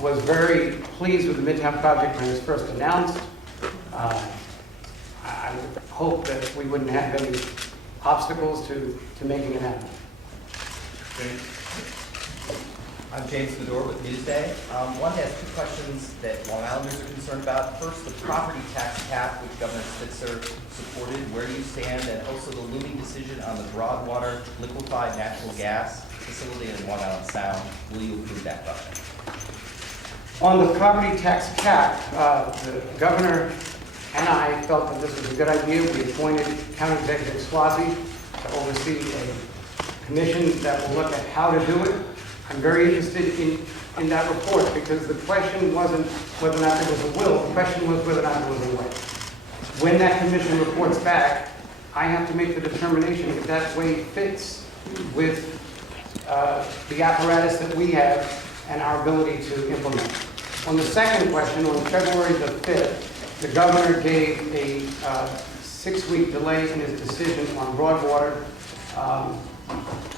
was very pleased with the Midtown project when it was first announced. I would hope that we wouldn't have any obstacles to making it happen. I'm James Fedor with Me Today. Wanted to ask two questions that Long Islanders are concerned about. First, the property tax cap, which Governor Spitzer supported. Where do you stand? And also the looming decision on the Broadwater liquefied natural gas facility in Long Island Sound. Will you approve that project? On the property tax cap, the governor and I felt that this was a good idea. We appointed County Executive Swazi to oversee a commission that will look at how to do it. I'm very interested in that report because the question wasn't whether or not there was a will, the question was whether or not there was a way. When that commission reports back, I have to make the determination if that way fits with the apparatus that we have and our ability to implement. On the second question, on February the 5th, the governor gave a 6-week delay in his decision on Broadwater.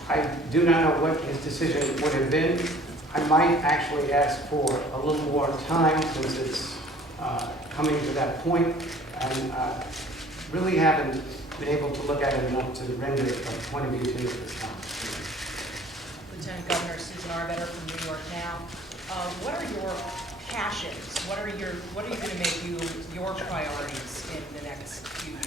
I do not know what his decision would have been. I might actually ask for a little more time since it's coming to that point, and really haven't been able to look at it enough to render a point of view to it this time. Lieutenant Governor Susan Arbetter from New York Now. What are your passions? What are you going to make your priorities in the next few years?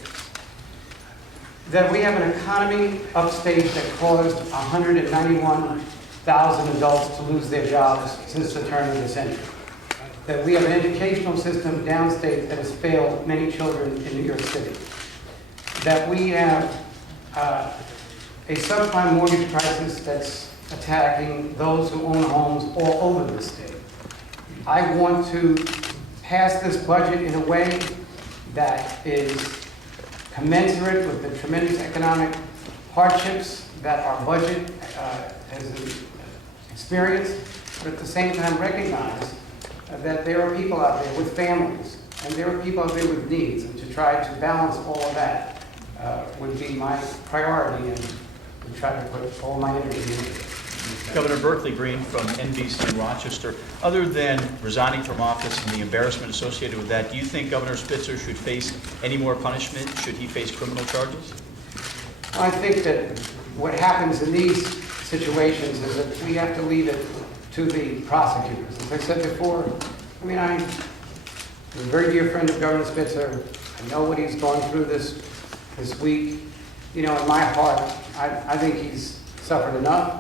That we have an economy upstate that caused 191,000 adults to lose their jobs since the turn of the century. That we have an educational system downstate that has failed many children in New York City. That we have a subprime mortgage crisis that's attacking those who own homes all over the state. I want to pass this budget in a way that is commensurate with the tremendous economic hardships that our budget has experienced, but at the same time recognize that there are people out there with families, and there are people out there with needs, and to try to balance all of that would be my priority, and to try to put all my energy into it. Governor Berkeley Green from NBC Rochester. Other than resigning from office and the embarrassment associated with that, do you think Governor Spitzer should face any more punishment? Should he face criminal charges? I think that what happens in these situations is that we have to leave it to the prosecutors. As I said before, I mean, I'm a very dear friend of Governor Spitzer. I know what he's gone through this week. You know, in my heart, I think he's suffered enough.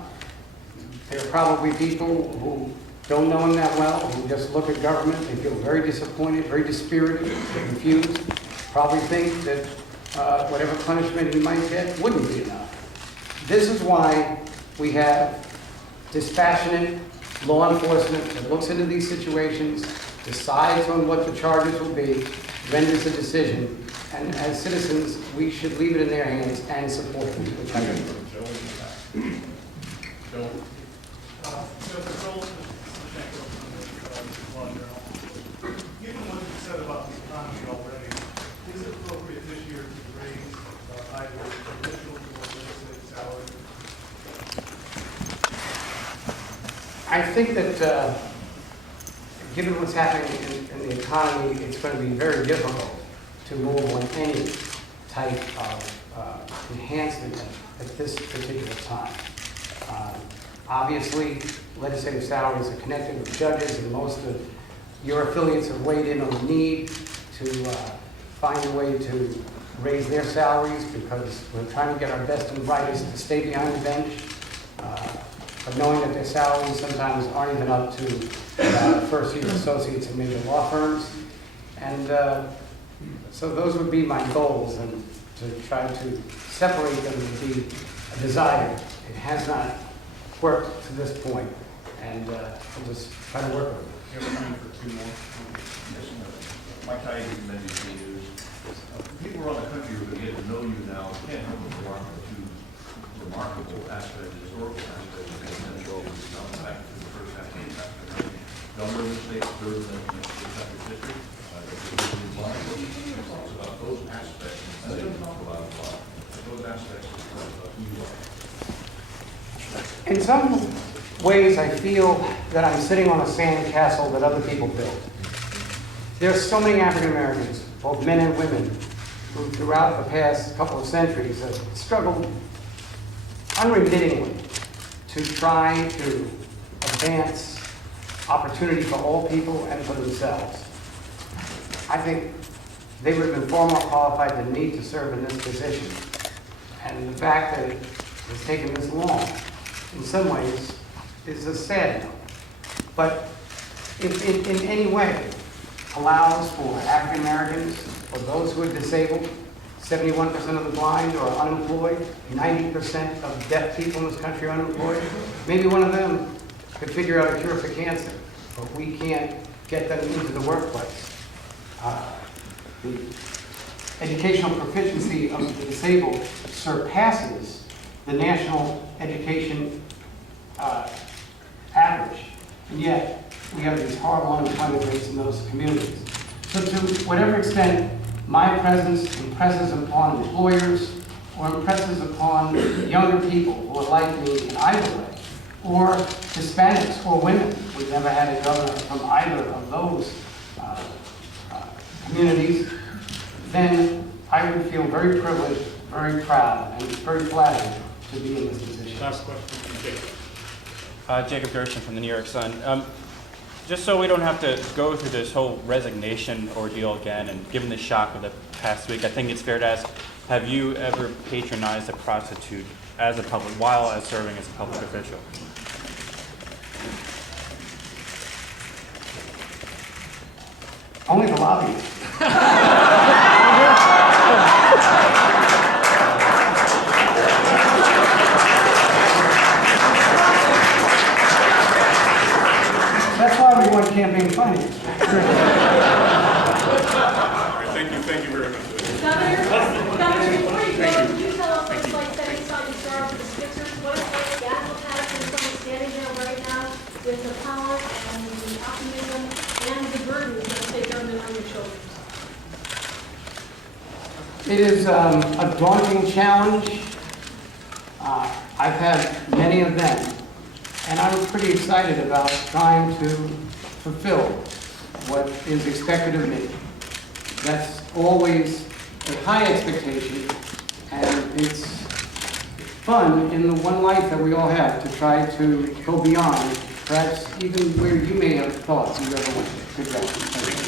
There are probably people who don't know him that well, who just look at government and feel very disappointed, very dispirited, confused, probably think that whatever punishment he might get wouldn't be enough. This is why we have dispassionate law enforcement that looks into these situations, decides on what the charges will be, renders a decision, and as citizens, we should leave it in their hands and support them. Which I do. Given what you said about the economy already, is it appropriate this year to raise either initial or legislative salary? I think that given what's happening in the economy, it's going to be very difficult to move on any type of enhancement at this particular time. Obviously, legislative salaries are connected with judges, and most of your affiliates have weighed in on the need to find a way to raise their salaries because we're trying to get our best and brightest to stay behind the bench, but knowing that their salaries sometimes aren't even up to first-year associates in major law firms. And so those would be my goals, and to try to separate them would be a desire. It has not worked to this point, and I'll just try to work with it. You have time for two more? Mike Tyson from NBC News. People around the country who are going to get to know you now can't help but remark on two remarkable aspects, historical aspects of the presidential back to the first half of the governor of the state, third in the country's history. Talks about those aspects. I didn't talk about those aspects of who you are. In some ways I feel that I'm sitting on a sand castle that other people built. There are so many African Americans, both men and women, who throughout the past couple of centuries have struggled unremittingly to try to advance opportunity for all people and for themselves. I think they would have been far more qualified than me to serve in this position. And the fact that it has taken this long, in some ways, is a sad note. But if it in any way allows for African Americans or those who are disabled, 71% of the blind are unemployed, 90% of deaf people in this country are unemployed, maybe one of them could figure out a cure for cancer, but we can't get them into the workplace. The educational proficiency of the disabled surpasses the national education average, and yet we have these horrible unemployment rates in those communities. So to whatever extent my presence impresses upon employers or impresses upon younger people who are like me in either way, or Hispanics or women, we've never had a governor from either of those communities, then I would feel very privileged, very proud, and very flattered to be in this position. Last question from Jacob. Jacob Gershon from the New York Sun. Just so we don't have to go through this whole resignation ordeal again, and given the shock of the past week, I think it's fair to ask, have you ever patronized a prostitute as a public, while as serving as a public official? Only the lobby. That's why we want campaign finance. Thank you very much. Governor, before you go, could you tell us what it's like setting aside the star for the Spitzers? What it's like to Admiral Paterson, someone standing there right now with the power and the optimism and the burden that they government on your shoulders? It is a daunting challenge. I've had many of them, and I'm pretty excited about trying to fulfill what is expected of me. That's always a high expectation, and it's fun in the one life that we all have to try to go beyond, perhaps even where you may have thought you ever went. Good job. Thank you.